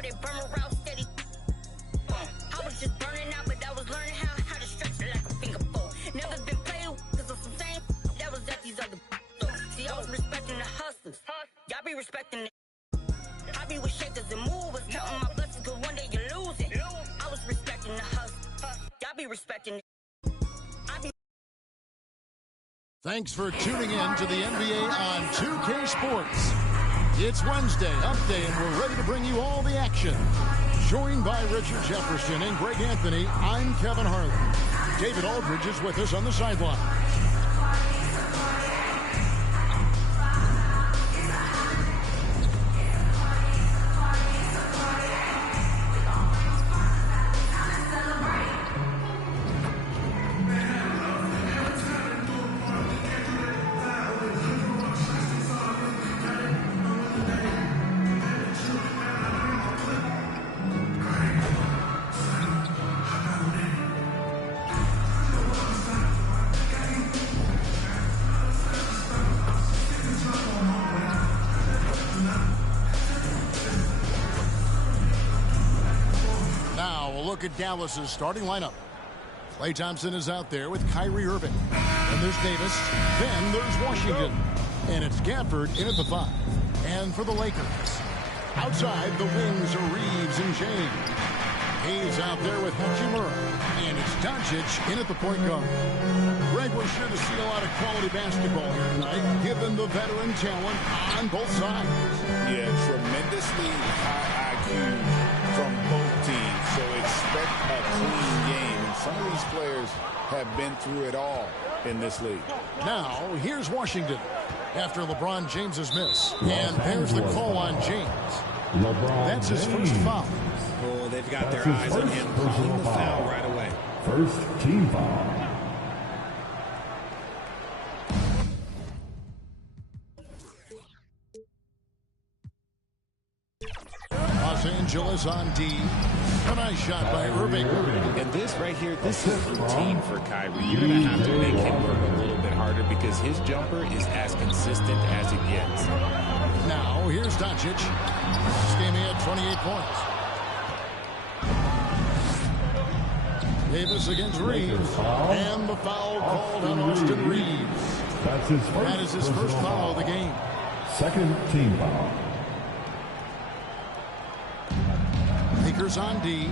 before they burn around steady. I was just burning out, but I was learning how to stretch it like a finger fold. Never been played because of some same that was at these other. See, I was respecting the hustlers. Y'all be respecting it. I be with shakers and movers, counting my blessings, cause one day you lose it. I was respecting the hustle. Y'all be respecting it. Thanks for tuning in to the NBA on 2K Sports. It's Wednesday, Hump Day, and we're ready to bring you all the action. Joined by Richard Jefferson and Greg Anthony, I'm Kevin Harlan. David Aldridge is with us on the sideline. Look at Dallas's starting lineup. Klay Thompson is out there with Kyrie Irving. And there's Davis. Then there's Washington. And it's Gafford in at the 5. And for the Lakers, outside the wings are Reeves and James. He's out there with Hachimura. And it's Doncic in at the point guard. Greg, we're sure to see a lot of quality basketball here tonight, given the veteran talent on both sides. Yeah, tremendously high IQ from both teams. So expect a clean game. And some of these players have been through it all in this league. Now, here's Washington after LeBron James's miss. And there's the call on James. That's his first foul. Oh, they've got their eyes on him, calling the foul right away. First team foul. Los Angeles on D. A nice shot by Irving. And this right here, this is routine for Kyrie. You're going to have to make him work a little bit harder because his jumper is as consistent as it gets. Now, here's Doncic. This game he had 28 points. Davis against Reeves. And the foul called on Austin Reeves. That is his first foul of the game. Second team foul. Lakers on D.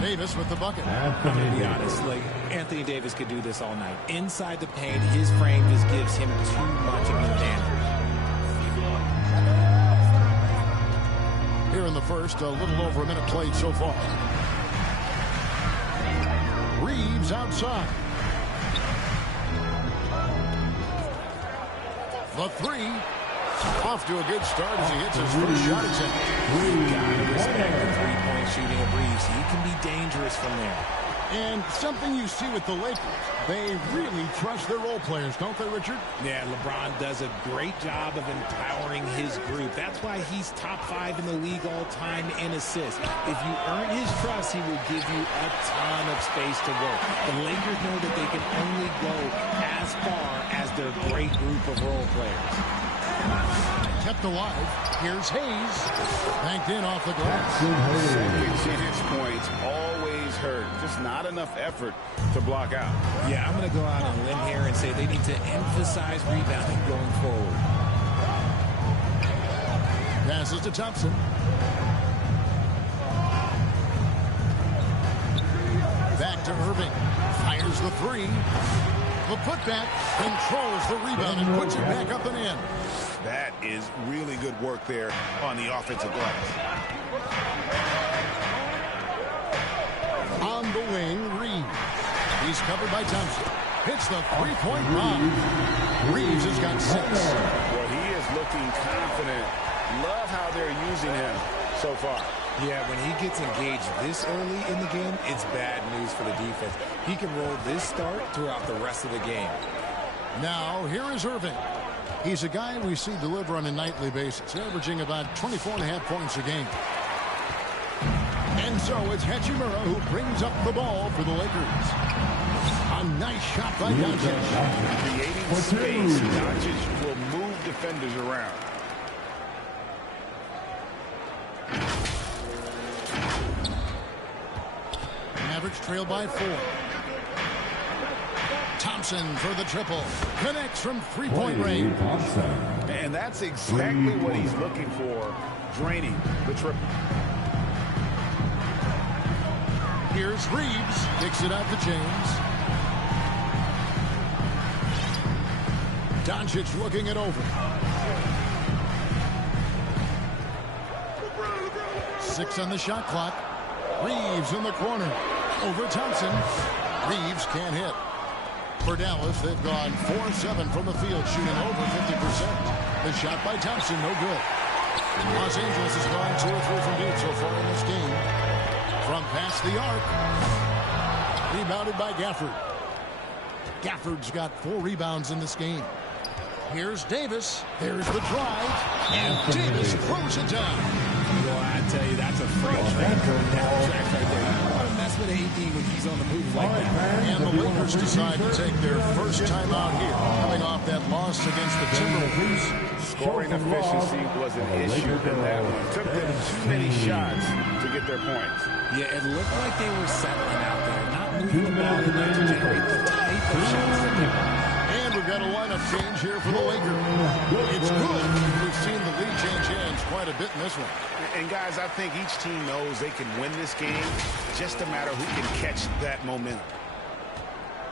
Davis with the bucket. I'm going to be honest, like Anthony Davis could do this all night. Inside the paint, his frame just gives him too much of an advantage. Here in the first, a little over a minute played so far. Reeves outside. The 3. Off to a good start as he hits his first shot attempt. You've got to respect the three-point shooting of Reeves. He can be dangerous from there. And something you see with the Lakers, they really trust their role players, don't they, Richard? Yeah, LeBron does a great job of empowering his group. That's why he's top 5 in the league all time in assists. If you earn his trust, he will give you a ton of space to work. The Lakers know that they can only go as far as their great group of role players. Kept alive. Here's Hayes. Banked in off the glass. His points always hurt. Just not enough effort to block out. Yeah, I'm going to go out on a limb here and say they need to emphasize rebounding going forward. Passes to Thompson. Back to Irving. Fires the 3. The putback controls the rebound and puts it back up and in. That is really good work there on the offensive glass. On the wing, Reeves. He's covered by Thompson. Hits the three-point bomb. Reeves has got 6. Well, he is looking confident. Love how they're using him so far. Yeah, when he gets engaged this early in the game, it's bad news for the defense. He can roll this start throughout the rest of the game. Now, here is Irving. He's a guy we see deliver on a nightly basis, averaging about 24.5 points a game. And so it's Hachimura who brings up the ball for the Lakers. A nice shot by Doncic. Creating space, Doncic will move defenders around. Mavericks trail by 4. Thompson for the triple. Connects from three-point range. And that's exactly what he's looking for, draining the triple. Here's Reeves. Kicks it out to James. Doncic looking it over. 6 on the shot clock. Reeves in the corner. Over Thompson. Reeves can't hit. For Dallas, they've gone 4-7 from the field, shooting over 50%. The shot by Thompson, no good. Los Angeles has gone 2 or 3 from deep so far in this game. From past the arc. Rebounded by Gafford. Gafford's got 4 rebounds in this game. Here's Davis. There's the drive. And Davis throws it down. Well, I tell you, that's a freight train going down the track right there. You don't want to mess with AD when he's on the move like that. And the Lakers decide to take their first time out here, coming off that loss against the Timberwolves. Scoring efficiency was an issue in that one. Took them too many shots to get their points. Yeah, it looked like they were settling out there, not moving the ball enough to generate the type of shots that they want. And we've got a lineup change here for the Lakers. It's good. We've seen the lead change hands quite a bit in this one. And guys, I think each team knows they can win this game. Just a matter who can catch that momentum.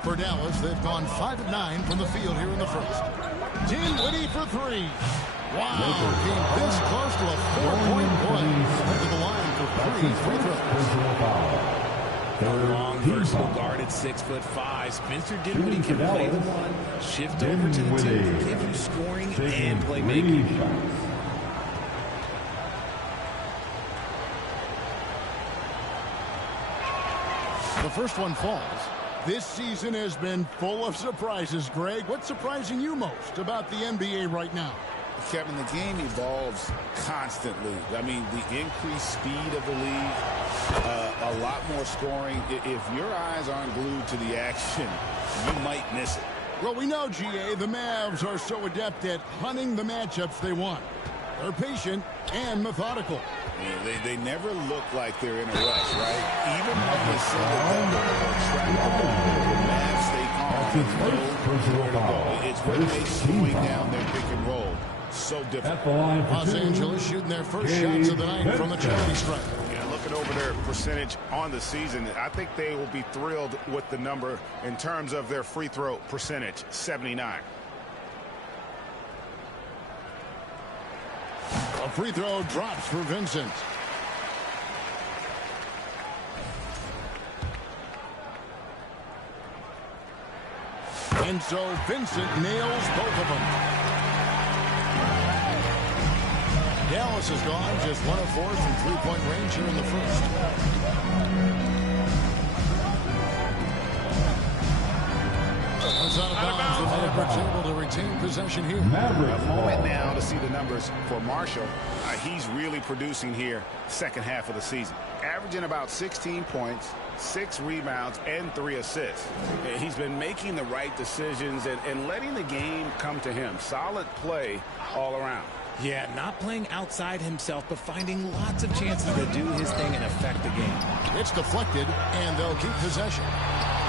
For Dallas, they've gone 5 of 9 from the field here in the first. Dinwiddie for 3. Wow, came this close to a 4-point play. Head to the line for 3 free throws. A long, versatile guard at 6'5". Spencer Dinwiddie can play the 1, shift over to the 2, give you scoring and playmaking. The first one falls. This season has been full of surprises, Greg. What's surprising you most about the NBA right now? Kevin, the game evolves constantly. I mean, the increased speed of the league, a lot more scoring. If your eyes aren't glued to the action, you might miss it. Well, we know, GA, the Mavs are so adept at hunting the matchups they want. They're patient and methodical. Yeah, they never look like they're in a rush, right? Even when they send the double or track the ball, the Mavs stay calm and know where to go. It's when they swing down their pick and roll. So different. Los Angeles shooting their first shots of the night from the charity stripe. Yeah, looking over their percentage on the season, I think they will be thrilled with the number in terms of their free throw percentage, 79. A free throw drops for Vincent. And so Vincent nails both of them. Dallas has gone just 1 of 4 from three-point range here in the first. It's out of bounds. The Mavericks able to retain possession here. A moment now to see the numbers for Marshall. He's really producing here second half of the season. Averaging about 16 points, 6 rebounds, and 3 assists. He's been making the right decisions and letting the game come to him. Solid play all around. Yeah, not playing outside himself, but finding lots of chances to do his thing and affect the game. It's deflected, and they'll keep possession.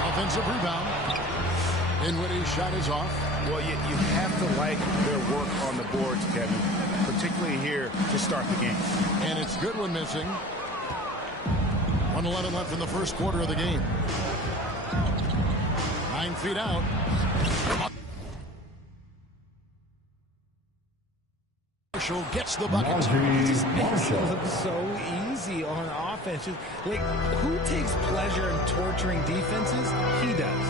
Offensive rebound. Dinwiddie's shot is off. Well, you have to like their work on the boards, Kevin, particularly here to start the game. And it's Goodwin missing. 1:11 left in the first quarter of the game. 9 feet out. Marshall gets the bucket. Just makes it look so easy on offense. Just, like, who takes pleasure in torturing defenses? He does.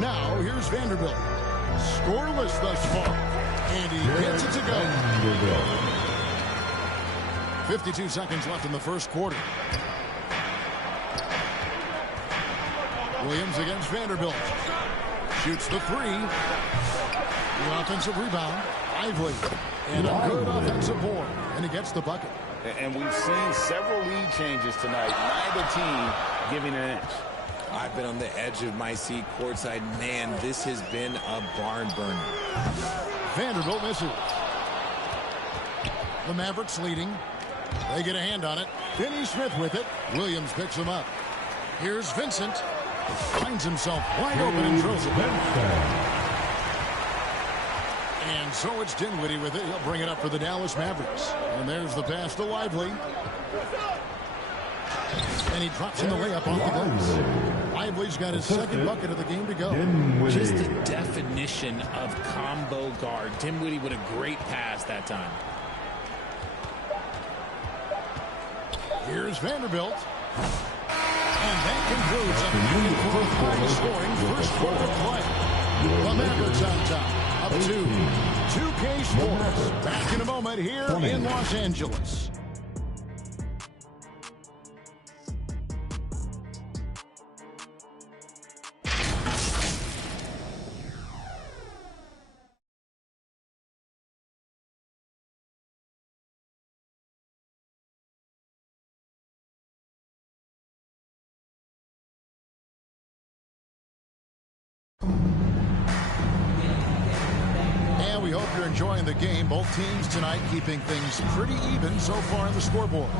Now, here's Vanderbilt. Scoreless thus far. And he gets it to go. 52 seconds left in the first quarter. Williams against Vanderbilt. Shoots the 3. The offensive rebound. Lively. And a good offensive board. And he gets the bucket. And we've seen several lead changes tonight. Neither team giving an inch. I've been on the edge of my seat courtside. Man, this has been a barn burner. Vanderbilt misses. The Mavericks leading. They get a hand on it. Finney Smith with it. Williams picks him up. Here's Vincent. Finds himself wide open and drills it. And so it's Dinwiddie with it. He'll bring it up for the Dallas Mavericks. And there's the pass to Lively. And he drops in the layup off the glass. Lively's got his second bucket of the game to go. Just a definition of combo guard. Dinwiddie with a great pass that time. Here's Vanderbilt. And that concludes a back-and-forth high-scoring first quarter of play. The Mavericks on top, up 2. 2K Sports. Back in a moment here in Los Angeles. And we hope you're enjoying the game. Both teams tonight keeping things pretty even so far on the scoreboard.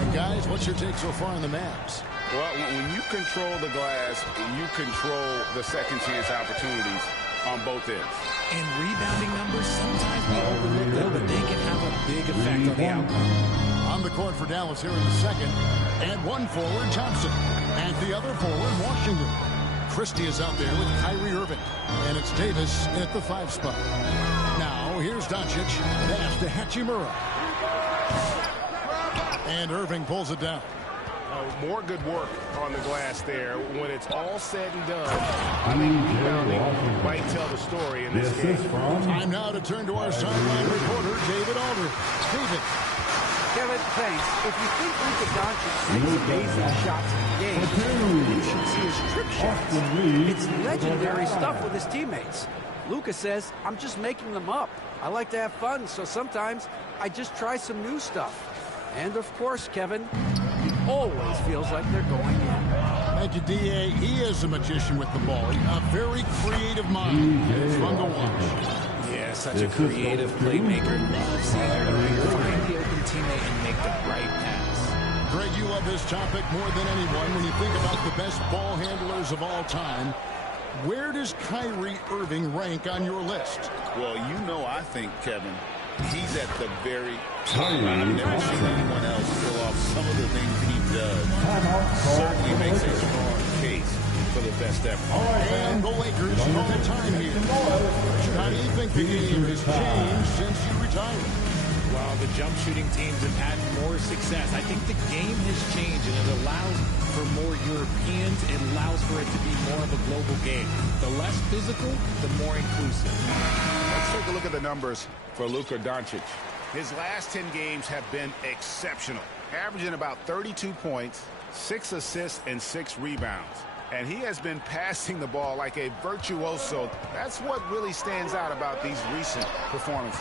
And guys, what's your take so far on the Mavs? Well, when you control the glass, you control the second chance opportunities on both ends. And rebounding numbers, sometimes we overlook them, but they can have a big effect on the outcome. On the court for Dallas here in the second. And one forward, Thompson. And the other forward, Washington. Christie is out there with Kyrie Irving. And it's Davis in at the 5 spot. Now, here's Doncic. Pass to Hachimura. And Irving pulls it down. More good work on the glass there. When it's all said and done, I think rebounding might tell the story in this game. Time now to turn to our sideline reporter, David Aldridge. David. Kevin, thanks. If you think Luka Doncic makes amazing shots in the game, you should see his trick shots. It's legendary stuff with his teammates. Luka says, I'm just making them up. I like to have fun, so sometimes I just try some new stuff. And of course, Kevin, he always feels like they're going in. Thank you, D.A. He is a magician with the ball. A very creative mind. It's fun to watch. Yeah, such a creative playmaker. Love seeing Irving find the open teammate and make the right pass. Greg, you love this topic more than anyone. When you think about the best ball handlers of all time, where does Kyrie Irving rank on your list? Well, you know, I think, Kevin, he's at the very top. I've never seen anyone else pull off some of the things he does. Certainly makes a strong case for the best effort. And the Lakers all time here. How do you think the game has changed since you retired? Well, the jump shooting teams have had more success. I think the game has changed, and it allows for more Europeans. It allows for it to be more of a global game. The less physical, the more inclusive. Let's take a look at the numbers for Luka Doncic. His last 10 games have been exceptional, averaging about 32 points, 6 assists, and 6 rebounds. And he has been passing the ball like a virtuoso. That's what really stands out about these recent performances.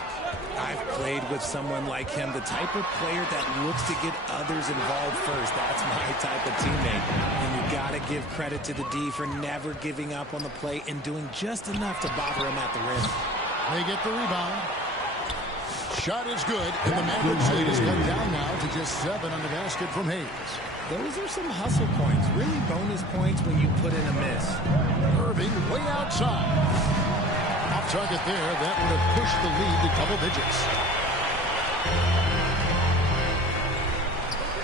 I've played with someone like him, the type of player that looks to get others involved first. That's my type of teammate. And you got to give credit to the D for never giving up on the play and doing just enough to bother him at the rim. They get the rebound. Shot is good, and the Mavericks lead is cut down now to just 7 on the basket from Hayes. Those are some hustle points, really bonus points when you put in a miss. Irving way outside. Off target there, that would have pushed the lead to double digits.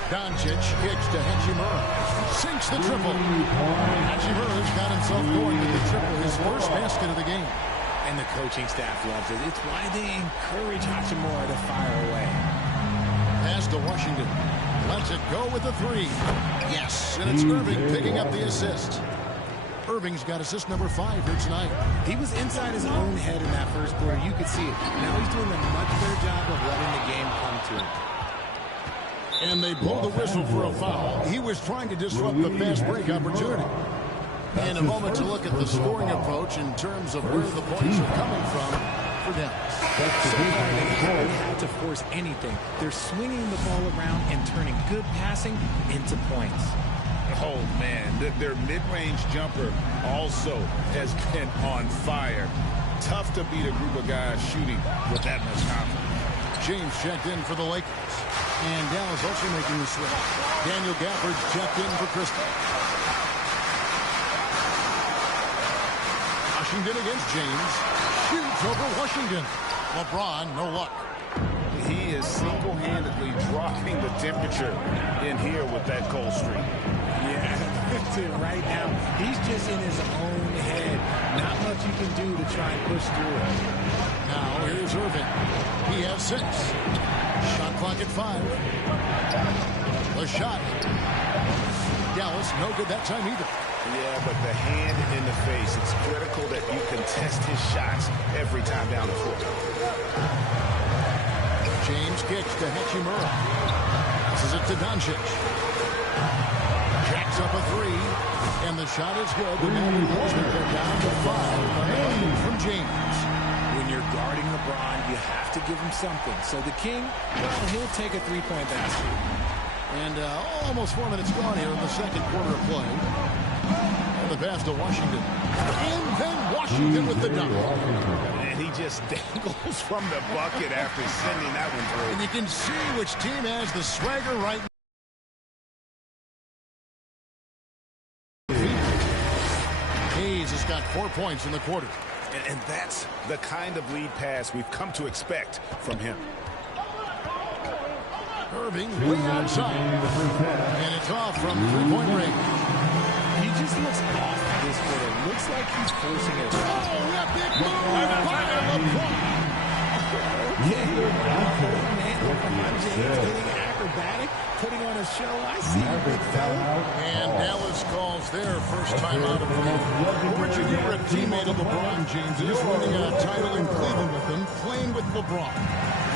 Doncic kicks to Hachimura. Sinks the triple. Hachimura's got himself going with the triple, his first basket of the game. And the coaching staff loves it. It's why they encourage Hachimura to fire away. Pass to Washington. Lets it go with the 3. Yes, and it's Irving picking up the assist. Irving's got assist number 5 here tonight. He was inside his own head in that first quarter. You could see it. Now he's doing a much better job of letting the game come to him. And they blow the whistle for a foul. He was trying to disrupt the fast break opportunity. And a moment to look at the scoring approach in terms of where the points are coming from for Dallas. So far, they haven't had to force anything. They're swinging the ball around and turning good passing into points. Oh, man, their mid-range jumper also has been on fire. Tough to beat a group of guys shooting with that much confidence. James checked in for the Lakers. And Dallas also making the switch. Daniel Gafford's checked in for Crystal. Washington against James. Shoots over Washington. LeBron, no luck. He is single-handedly dropping the temperature in here with that cold streak. Yeah, right now, he's just in his own head. Not much you can do to try and push through it. Now here's Irving. He has 6. Shot clock at 5. The shot. Dallas, no good that time either. Yeah, but the hand in the face, it's critical that you contest his shots every time down the floor. James kicks to Hachimura. Passes it to Doncic. Jacks up a 3. And the shot is good. The Mavericks are down to 5 from James. When you're guarding LeBron, you have to give him something. So the King, well, he'll take a three-point basket. And almost 4 minutes gone here in the second quarter of play. And the pass to Washington. And then Washington with the dunk. And he just dangles from the bucket after sending that one through. And you can see which team has the swagger right now. Hayes has got 4 points in the quarter. And that's the kind of lead pass we've come to expect from him. Irving way outside. And it's off from three-point range. He just looks off this quarter. Looks like he's forcing it. Oh, that big move by LeBron. Getting acrobatic, putting on a show. I see you, big fella. And Dallas calls their first time out of the game. Richard, you were a teammate of LeBron James, just winning a title in Cleveland with him, playing with LeBron.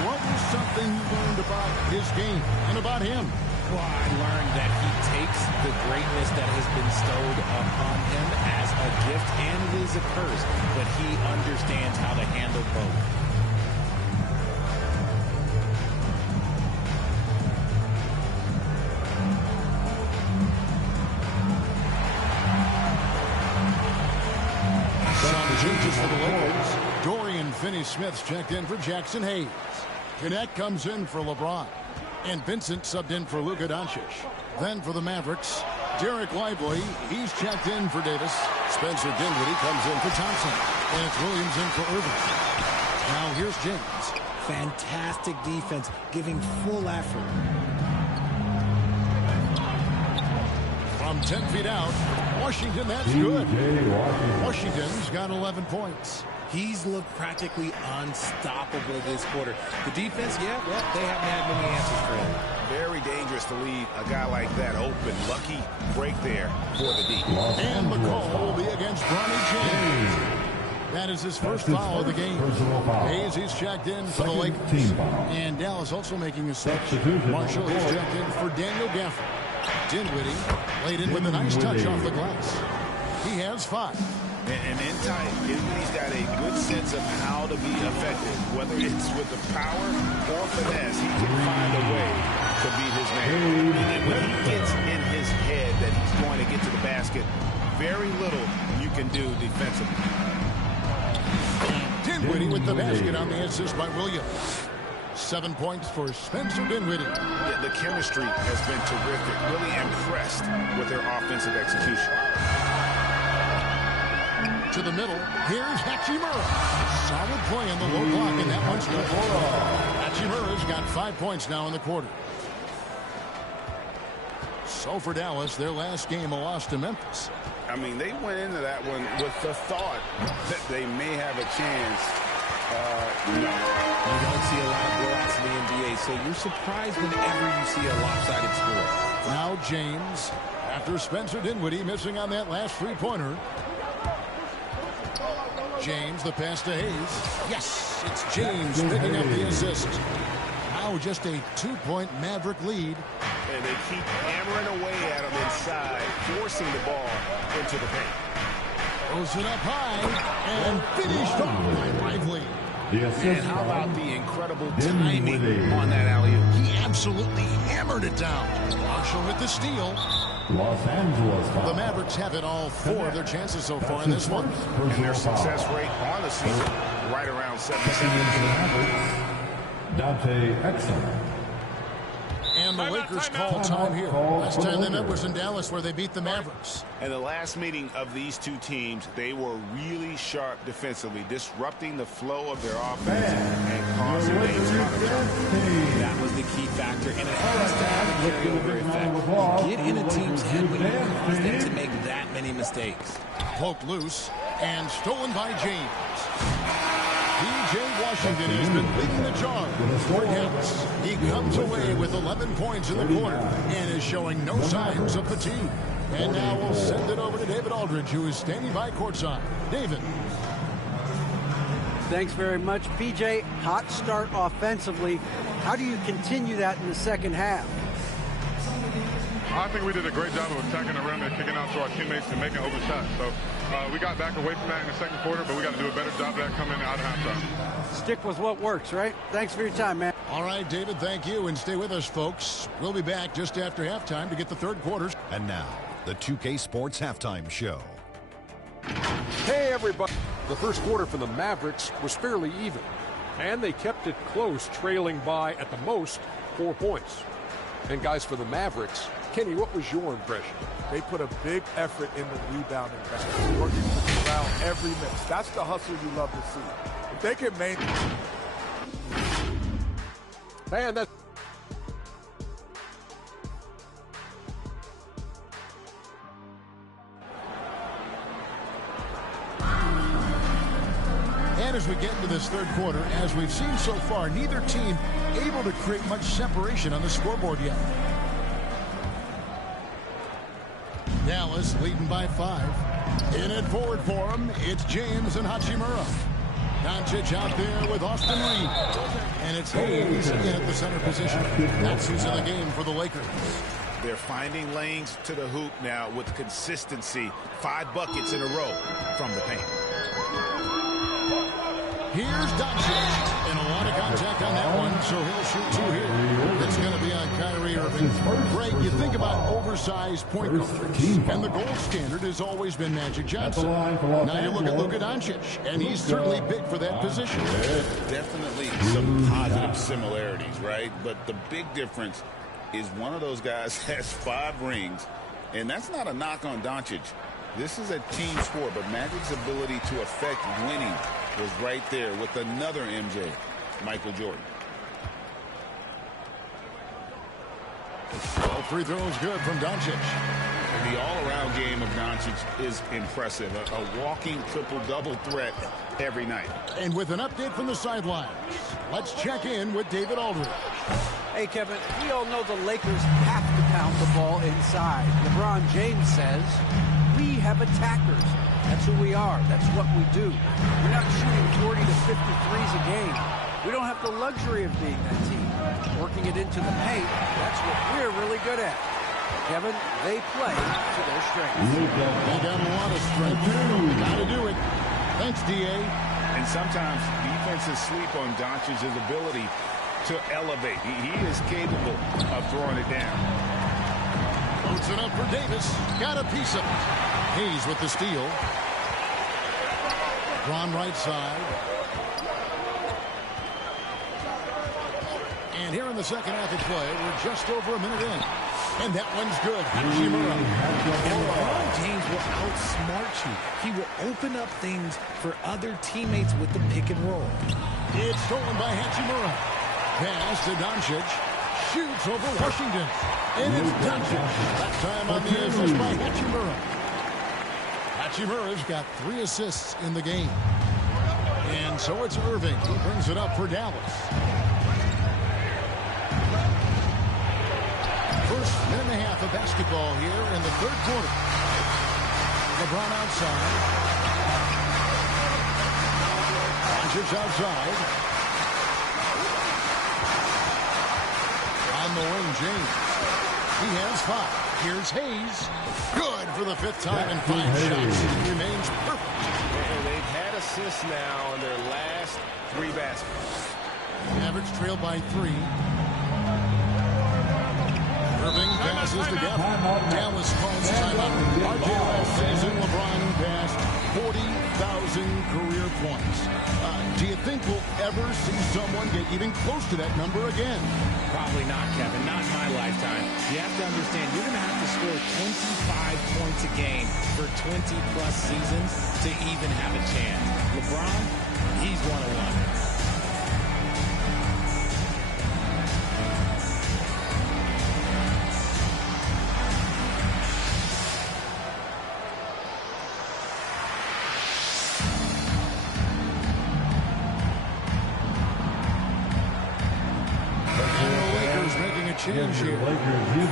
What was something you learned about his game and about him? Well, I learned that he takes the greatness that has been bestowed upon him as a gift, and it is a curse, but he understands how to handle both. Changes for the Lakers. Dorian Finney-Smith's checked in for Jackson Hayes. Gannett comes in for LeBron. And Vincent subbed in for Luka Doncic. Then for the Mavericks, Derek Lively. He's checked in for Davis. Spencer Dinwiddie comes in for Thompson. And it's Williams in for Irving. Now here's James. Fantastic defense, giving full effort. From 10 feet out, Washington, that's good. Washington's got 11 points. He's looked practically unstoppable this quarter. The defense, yeah, well, they haven't had many answers for him. Very dangerous to leave a guy like that open. Lucky break there for the D. And the call will be against Bronny James. That is his first foul of the game. Hayes, he's checked in for the Lakers. And Dallas also making a switch. Marshall is checked in for Daniel Gafford. Dinwiddie laid in with a nice touch off the glass. He has 5. And in time, Dinwiddie's got a good sense of how to be effective. Whether it's with the power or finesse, he can find a way to beat his man. And when he gets in his head that he's going to get to the basket, very little you can do defensively. Dinwiddie with the basket on the assist by Williams. 7 points for Spencer Dinwiddie. Yeah, the chemistry has been terrific. Really impressed with their offensive execution. To the middle, here's Hachimura. Solid play in the low block, and that one's good. Hachimura's got 5 points now in the quarter. So for Dallas, their last game, a loss to Memphis. I mean, they went into that one with the thought that they may have a chance. No. You don't see a lot of blowouts in the NBA, so you're surprised whenever you see a lopsided score. Now James, after Spencer Dinwiddie missing on that last three-pointer. James, the pass to Hayes. Yes, it's James picking up the assist. Now just a 2-point Maverick lead. And they keep hammering away at him inside, forcing the ball into the paint. Throws it up high and finished off by Lively. And how about the incredible timing on that alley-oop? He absolutely hammered it down. Marshall with the steal. Los Angeles. The Mavericks have it all 4 of their chances so far in this one. And their success rate on the season right around 77%. Dante Exum. And the Lakers call time here. Last time they met was in Dallas where they beat the Mavericks. And the last meeting of these two teams, they were really sharp defensively, disrupting the flow of their offense and causing a turnover. That was the key factor, and it has to have a carryover effect. You get in a team's head when you cause them to make that many mistakes. Poked loose and stolen by James. P.J. Washington has been leading the charge for Dallas. He comes away with 11 points in the quarter and is showing no signs of fatigue. And now we'll send it over to David Aldridge, who is standing by courtside. David. Thanks very much, PJ. Hot start offensively. How do you continue that in the second half? I think we did a great job of attacking the rim and kicking out to our teammates and making open shots. So we got back away from that in the second quarter, but we got to do a better job of that coming out of halftime. Stick with what works, right? Thanks for your time, man. All right, David, thank you. And stay with us, folks. We'll be back just after halftime to get the third quarters. And now, the 2K Sports Halftime Show. Hey, everybody. The first quarter for the Mavericks was fairly even, and they kept it close, trailing by, at the most, 4 points. And, guys, for the Mavericks, Kenny, what was your impression? They put a big effort in the rebounding back, working around every miss. That's the hustle you love to see. If they can maintain... Man, that's... And as we get into this third quarter, as we've seen so far, neither team able to create much separation on the scoreboard yet. Dallas leading by 5. In it forward for him, it's James and Hachimura. Doncic out there with Austin Reed. And it's Hayes in at the center position. That's who's in the game for the Lakers. They're finding lanes to the hoop now with consistency. 5 buckets in a row from the paint. Here's Doncic. And a lot of contact on that one, so he'll shoot 2 here. It's going to be on Kyrie Irving. Greg, you think about oversized point guards, and the gold standard has always been Magic Johnson. Now you look at Luka Doncic, and he's certainly big for that position. Definitely some positive similarities, right? But the big difference is one of those guys has 5 rings, and that's not a knock on Doncic. This is a team sport, but Magic's ability to affect winning was right there with another MJ, Michael Jordan. All free throws good from Doncic. And the all-around game of Doncic is impressive. A walking triple-double threat every night. And with an update from the sidelines, let's check in with David Aldridge. Hey, Kevin, we all know the Lakers have to pound the ball inside. LeBron James says, we have attackers. That's who we are. That's what we do. We're not shooting 40 to 50 threes a game. We don't have the luxury of being that team. Working it into the paint, that's what we're really good at. Kevin, they play to their strengths. They got a lot of strength. Got to do it. Thanks, D.A. And sometimes defenses sleep on Doncic's ability to elevate. He is capable of throwing it down. Puts it up for Davis. Got a piece of it. Hayes with the steal. Drawn right side. And here in the second half of play, we're just over a minute in. And that one's good. Hachimura. And LeBron James will outsmart you. He will open up things for other teammates with the pick and roll. It's stolen by Hachimura. Pass to Doncic. Shoots over Washington. And it's Doncic. That time on the assist by Hachimura. Hachimura's got 3 assists in the game. And so it's Irving who brings it up for Dallas. First minute and a half of basketball here in the third quarter. LeBron outside. Doncic outside. On the wing, James. He has 5. Here's Hayes. Good for the 5th time in 5 shots. He remains perfect. And they've had assists now on their last 3 baskets. Mavericks trail by 3. Irving passes to Gafford. Dallas calls timeout. RJ last season, LeBron passed 40,000 career points. Do you think we'll ever see someone get even close to that number again? Probably not, Kevin. Not in my understand you're going to have to score 25 points a game for 20-plus seasons to even have a chance. LeBron, he's one-on-one. Change here.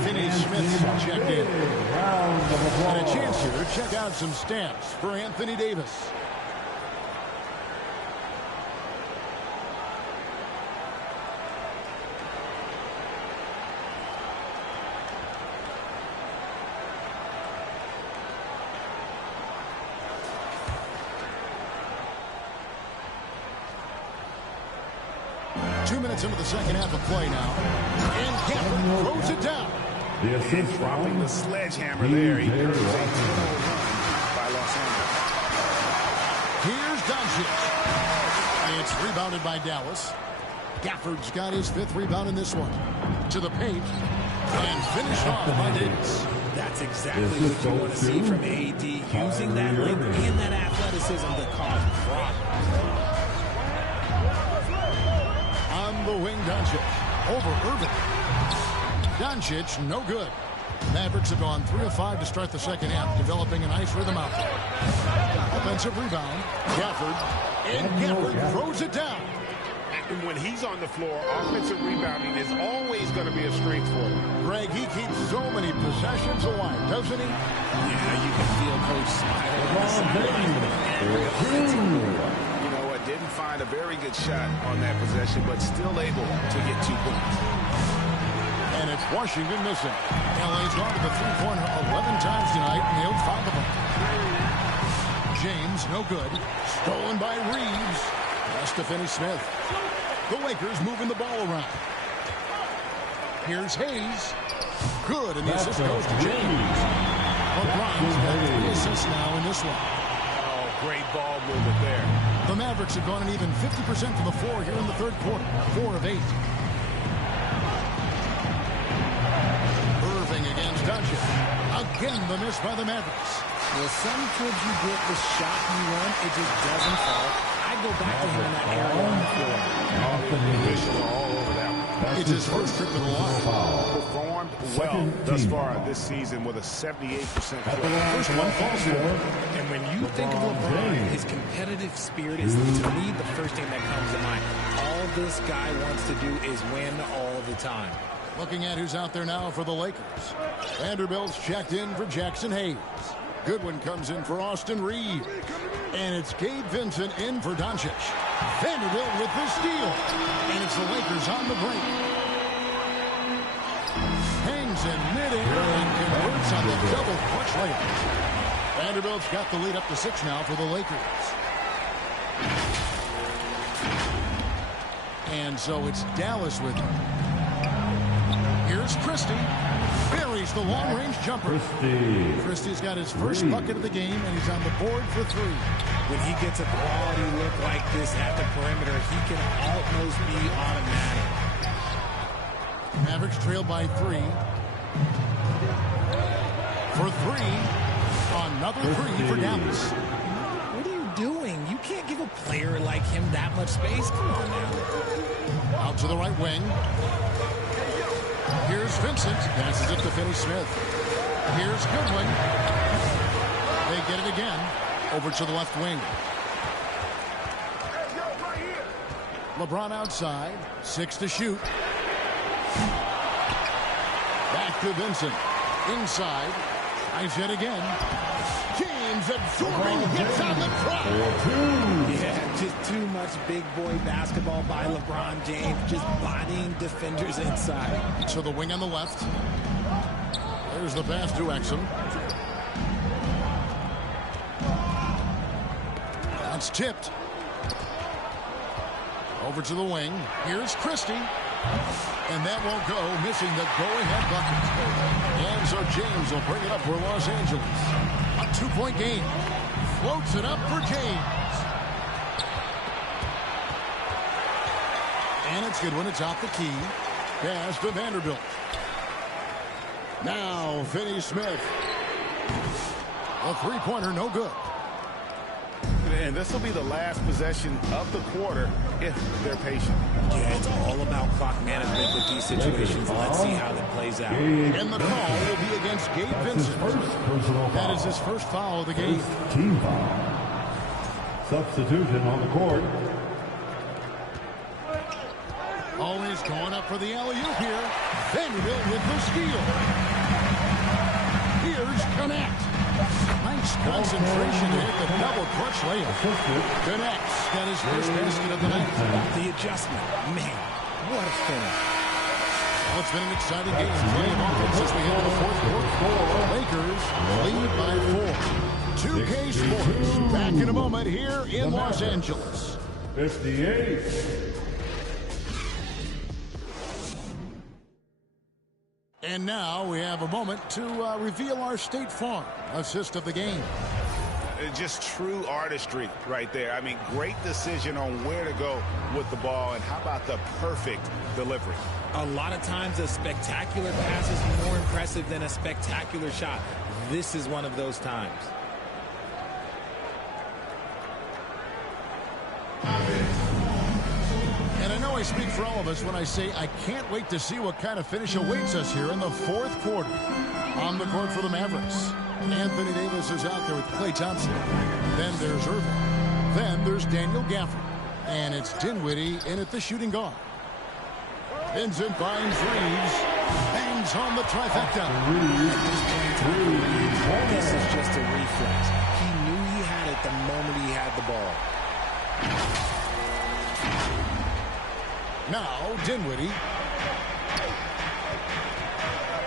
Finney Smith's checked in. And a chance here to check out some stats for Anthony Davis. Into the second half of play now. And Gafford throws it down. The assist dropping the sledgehammer there. He curves a 2-0 run by Los Angeles. Here's Doncic. It's rebounded by Dallas. Gafford's got his 5th rebound in this one. To the paint. And finished off by Davis. That's exactly what you want to see from AD. Using that length and that athleticism to cause problems. On the wing, Doncic. Over Irving. Doncic, no good. Mavericks have gone 3 of 5 to start the second half, developing a nice rhythm out there. Offensive rebound. Gafford. And Gafford throws it down. And when he's on the floor, offensive rebounding is always going to be a strength for him. Greg, he keeps so many possessions alive, doesn't he? Yeah, you can feel Coach smiling. Didn't find a very good shot on that possession, but still able to get 2 points. And it's Washington missing. LA's gone to the three-pointer 11 times tonight, nailed 5 of them. James, no good. Stolen by Reeves. That's to Finney Smith. The Lakers moving the ball around. Here's Hayes. Good, and the assist goes to James. LeBron's got 3 assists now in this one. Oh, great ball movement there. The Mavericks have gone an even 50% from the floor here in the third quarter. 4 of 8. Irving against Doncic. Again, the miss by the Mavericks. Well, sometimes you get the shot you want, it just doesn't fall. I'd go back to him in that area on the floor. All over that one. It's his first trip to the line. Performed well thus far this season with a 78% First one falls for. And when you think of LeBron, his competitive spirit is, to me, the first thing that comes to mind. All this guy wants to do is win all the time. Looking at who's out there now for the Lakers. Vanderbilt's checked in for Jackson Hayes. Goodwin comes in for Austin Reeves. And it's Gabe Vincent in for Doncic. Vanderbilt with the steal. And it's the Lakers on the break. Hangs in midair and converts on the double clutch layup. Vanderbilt's got the lead up to 6 now for the Lakers. And so it's Dallas with him. Here's Christie. Buries the long-range jumper. Christie's got his first bucket of the game, and he's on the board for 3. When he gets a quality look like this at the perimeter, he can almost be automatic. Mavericks trail by 3. For 3. Another 3 for Dallas. What are you doing? You can't give a player like him that much space. Come on now. Out to the right wing. Here's Vincent. Passes it to Finney Smith. Here's Goodwin. They get it again. Over to the left wing. LeBron outside. 6 to shoot. Back to Vincent. Inside. Tries yet again. James absorbing hits on the crowd. Yeah, just too much big boy basketball by LeBron James. Just bodying defenders inside. To the wing on the left. There's the pass to Exum. That's tipped. Over to the wing. Here's Christie. And that won't go, missing the go-ahead bucket. And so James will bring it up for Los Angeles. A 2-point game. Floats it up for James. And it's good when it's off the key. Pass to Vanderbilt. Now, Finney Smith. A three-pointer, no good. And this will be the last possession of the quarter if they're patient. Yeah, it's all about clock management with these situations. Let's see how that plays out. And the call will be against Gabe Vincent. That is his first foul of the game. Team foul. Substitution on the court. Always going up for the alley-oop here. Vanderbilt with the steal. Here's Connect. Nice concentration to hit the double clutch layup. Connects got his first basket of the night. The adjustment, man, what a finish. Well, it's been an exciting game. Plenty of offense as we head to the fourth quarter. Lakers lead by 4. 2K Sports back in a moment here in Los Angeles. 58. And now we have a moment to reveal our State Farm assist of the game. Just true artistry right there. I mean, great decision on where to go with the ball, and how about the perfect delivery? A lot of times a spectacular pass is more impressive than a spectacular shot. This is one of those times. And I know I speak for all of us when I say I can't wait to see what kind of finish awaits us here in the fourth quarter. On the court for the Mavericks, Anthony Davis is out there with Klay Thompson. Then there's Irving. Then there's Daniel Gafford. And it's Dinwiddie in at the shooting guard. Vincent finds Reeves. Bangs on the trifecta. This is just a reflex. He knew he had it the moment he had the ball. Now, Dinwiddie.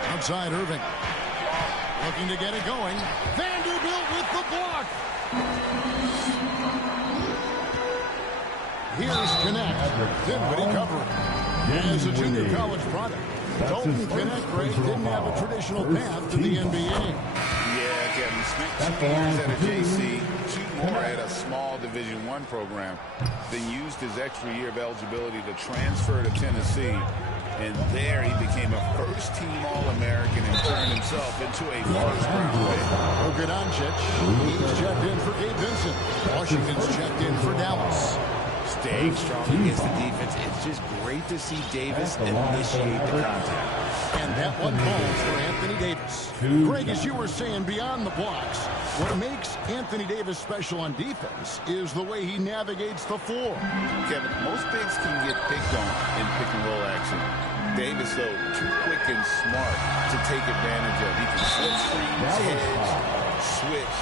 Outside Irving. Looking to get it going. Vanderbilt with the block. Here's Connect. Dinwiddie covering. As a junior college product, Dalton Connect didn't have a traditional path to the NBA. Yeah, Kevin, spent 2 years at a JC, 2 more at a small Division I program, then used his extra year of eligibility to transfer to Tennessee. And there he became a first-team All-American and turned himself into a first-round pick. Luka Doncic, he's checked in for Gabe Vincent. Washington's checked in for Dallas. Staying strong against the defense. It's just great to see Davis initiate the contact. And that one falls for Anthony Davis. Greg, as you were saying, beyond the blocks, what makes Anthony Davis special on defense is the way he navigates the floor. Kevin, most bigs can get picked on in pick-and-roll action. Davis, though, too quick and smart to take advantage of. He can slip screens, hedge, switch,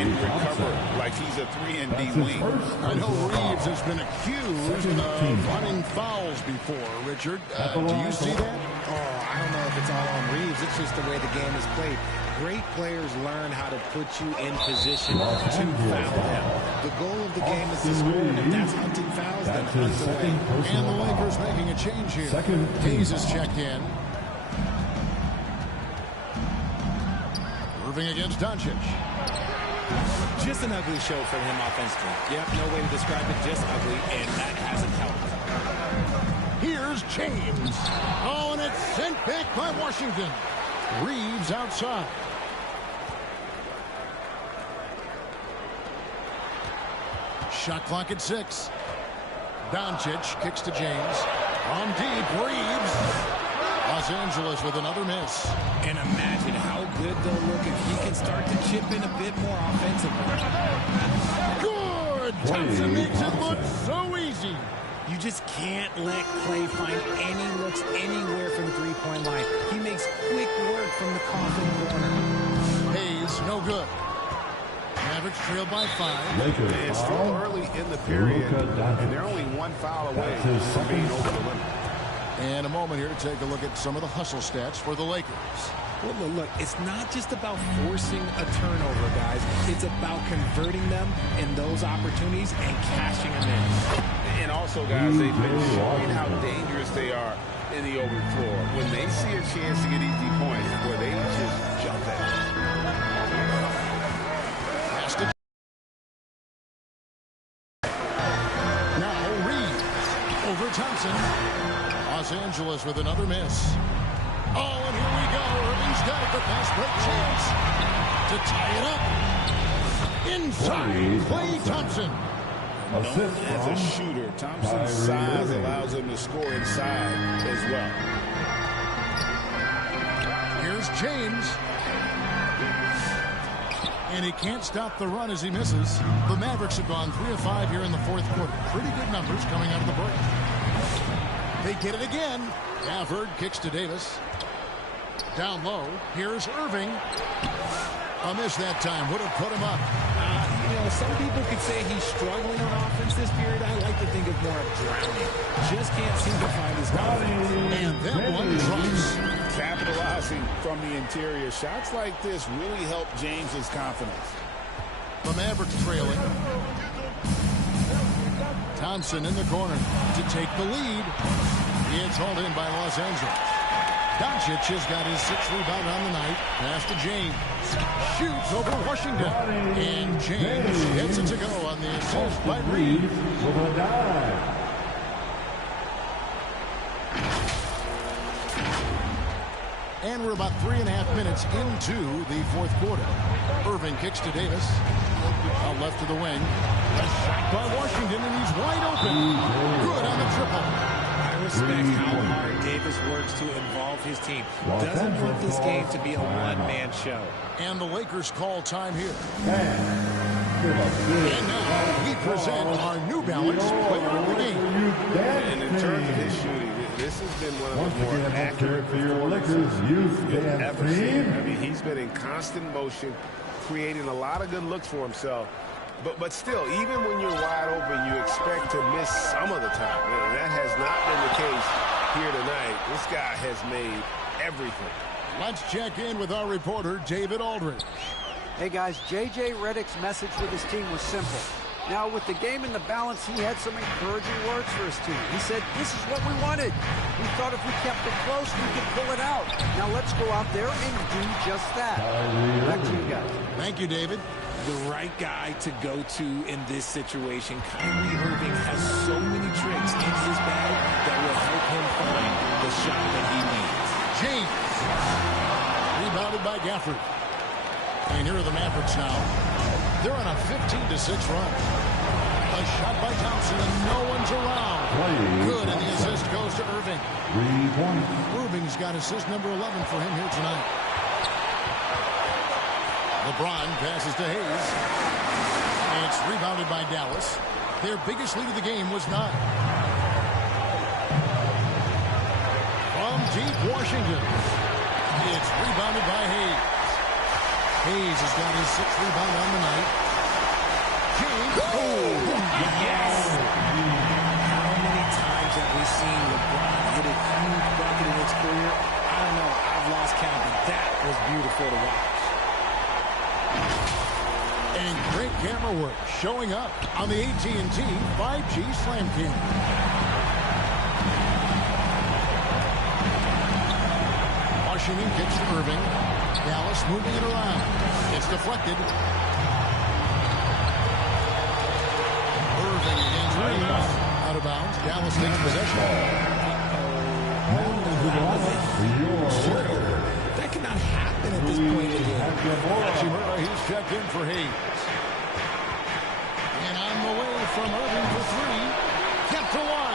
and recover like he's a 3-and-D wing. I know Reeves has been accused of running fouls before, Richard. Do you see that? Oh, I don't know if it's all on Reeves. It's just the way the game is played. Great players learn how to put you in position to foul them. The goal of the game is to score, and if that's hunting fouls, then hunt away. And the Lakers making a change here. Hayes is checked in. Irving against Doncic. Just an ugly show for him offensively. Yep, no way to describe it, just ugly, and that hasn't helped. Here's James. Oh, and it's sent back by Washington. Reeves outside. Shot clock at 6. Doncic kicks to James. On deep, Reeves. Los Angeles with another miss. And imagine how good they'll look if he can start to chip in a bit more offensively. Good! Thompson makes it look so easy. You just can't let Klay find any looks anywhere from the three-point line. He makes quick work from the coffin corner. Hayes, no good. Mavericks trailed by 5. It's still early in the period, and they're only 1 foul away from being over the limit. And a moment here to take a look at some of the hustle stats for the Lakers. Well, look, it's not just about forcing a turnover, guys. It's about converting them in those opportunities and cashing them in. And also, guys, they've been showing how dangerous they are in the open floor. When they see a chance to get easy points, where they just jump at it. Now Reeves over Thompson. Los Angeles with another miss. Oh, and here we go. Irving's got the fast break chance to tie it up. Inside, Klay Thompson. Known as a shooter, Thompson's size allows him to score inside as well. Here's James. And he can't stop the run as he misses. The Mavericks have gone 3 of 5 here in the fourth quarter. Pretty good numbers coming out of the break. They get it again. Gafford kicks to Davis. Down low. Here's Irving. A miss that time. Would have put him up. You know, some people could say he's struggling on offense this period. I like to think of more of drowning. Just can't seem to find his confidence. And that one drops. Capitalizing from the interior. Shots like this really help James's confidence. The Mavericks trailing. Thompson in the corner to take the lead. It's hauled in by Los Angeles. Doncic has got his 6th rebound on the night. Pass to James. Shoots over Washington. And James gets it to go on the assist by Reed. And we're about 3.5 minutes into the fourth quarter. Irving kicks to Davis. Out left to the wing. A shot by Washington, and he's wide open. Good on the triple. I respect how hard Davis works to involve his team. Doesn't want this game to be a one-man show. And the Lakers call time here. And now we present our New Balance player of the game. And in terms of his shooting, this has been one of the more accurate performances you've ever seen. I mean, he's been in constant motion, creating a lot of good looks for himself. But still, even when you're wide open, you expect to miss some of the time. And that has not been the case here tonight. This guy has made everything. Let's check in with our reporter, David Aldridge. Hey, guys, J.J. Redick's message with his team was simple. Now, with the game in the balance, he had some encouraging words for his team. He said, this is what we wanted. We thought if we kept it close, we could pull it out. Now, let's go out there and do just that. Back to you guys. Thank you, David. The right guy to go to in this situation. Kyrie Irving has so many tricks in his bag that will help him find the shot that he needs. James. Rebounded by Gafford. And here are the Mavericks now. They're on a 15-6 run. A shot by Thompson, and no one's around. Good, and the assist goes to Irving. Irving's got assist number 11 for him here tonight. LeBron passes to Hayes. It's rebounded by Dallas. Their biggest lead of the game was 9. From deep Washington. It's rebounded by Hayes. Hayes has got his 6th rebound on the night. James. Oh, yes. How many times have we seen LeBron hit a huge bucket in his career? I don't know. I've lost count, but that was beautiful to watch. And great camera work showing up on the AT&T 5G Slam King. Washington kicks to Irving. Dallas moving it around. It's deflected. Irving against Reeves. Out of bounds. Dallas takes possession. That cannot happen at this point in the game. Hachimura, he's checked in for Hayes. And on the way from Irving for 3. Kept to 1.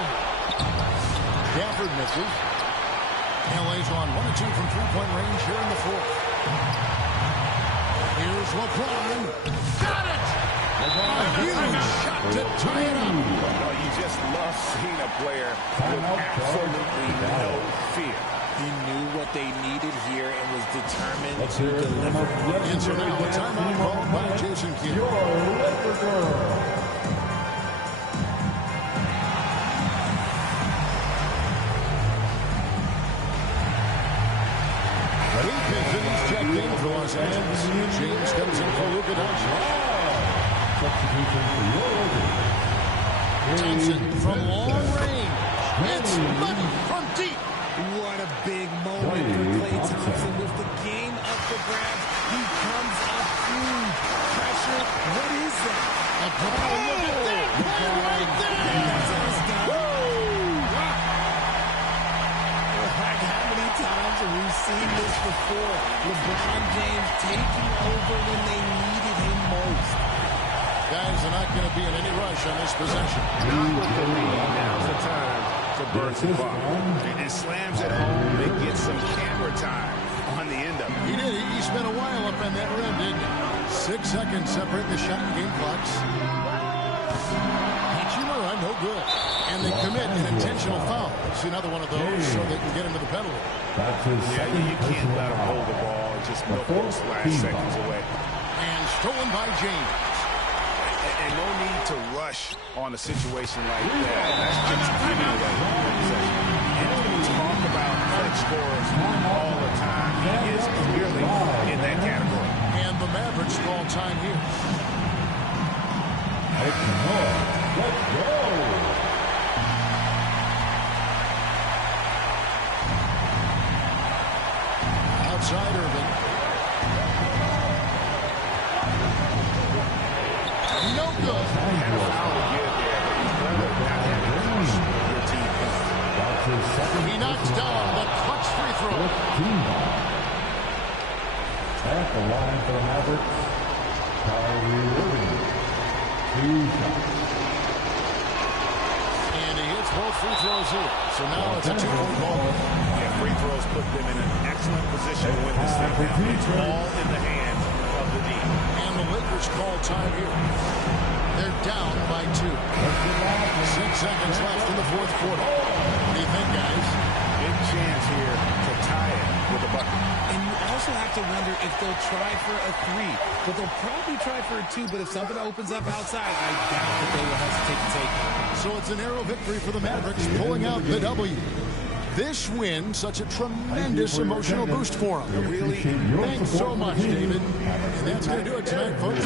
Gafford misses. LA's on 1 of 2 from three-point range here in the fourth. Here's LeBron. Got it! A huge shot to tie it up. You just love seeing a player with absolutely no fear. He knew what they needed here and was determined to deliver. And so now a timeout called by Jason Kidd. For Los Angeles. James comes in for Luka Doncic. Thompson from long range. It's money from deep. What a big moment for Klay Thompson with the game up for grabs. He comes up huge. Pressure. What is that? A couple. Look at that play right there. That's how it's done. Woo! Like how many times have we seen this this before. LeBron James taking over when they needed him most. Guys are not going to be in any rush on this possession. Not with the lead. Now's the time to burn some clock. And slams it home. They get some camera time on the end of it. He did. He spent a while up on that rim, didn't he? 6 seconds separate the shot and game clocks. Hachimura, no good. And they commit an intentional foul. See another one of those so they can get into the penalty. Yeah, you can't let them hold the ball. Just milk those last seconds away. And stolen by James. And no need to rush on a situation like that. That's just giving away the possession. And we talk about clutch scorers all the time. He is clearly in that category. And the Mavericks call time here. Let's go. Outside Irving. No good. Had a foul to get there, but he's better not having to push your team. He knocks down the clutch free throw. At the line for the Mavericks, Kyrie Irving. 2 shots. And he hits both free throws here. So now it's a 2-point ball. Yeah, free throws put them in an excellent position to win this thing now. It's all in the hands of the D. And the Lakers call time here. They're down by 2. 6 seconds left in the fourth quarter. What do you think, guys? Big chance here to tie it with a bucket. And you also have to wonder if they'll try for a 3. But they'll probably try for a 2. But if something opens up outside, I doubt that they will hesitate to take it. So it's a narrow victory for the Mavericks, pulling out the W. This win, such a tremendous emotional boost for them. Really, thanks so much, David. And that's going to do it tonight, folks.